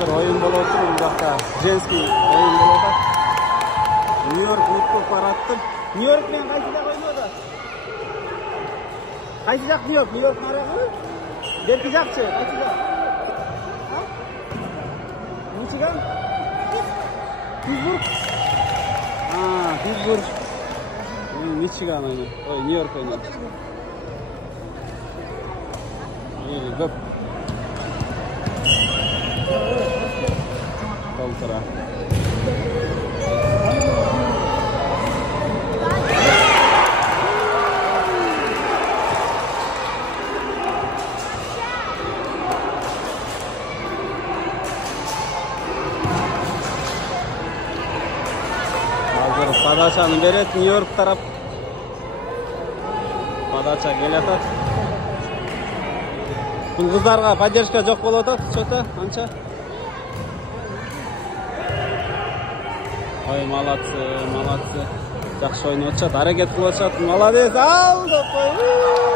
Hazır oyun болуп отур, бул жакта женский oyun болуп атат. Нью-Йорк уткуп бараттыр. Нью-Йорк менен кайсы жак ойноп атат? Кайсы жак Нью-Йорк? Нью-Йорк нарагы? Берки жакчы, кайсы жак? Мичиган? Питтсбург? Питтсбург. Мичиган ойнойт. Ой, Нью-Йорк ойнойт. Көп. Толтура. Hazır подачаны берет Нью-Йорк тарап. Подача келатат. Бул кыздарга поддержка жок болуп атат, что-то анча. Ой, молодцы, молодцы. Жакшы ойноп атышат, аракет кылып атышат. Молодец, ал деп кой.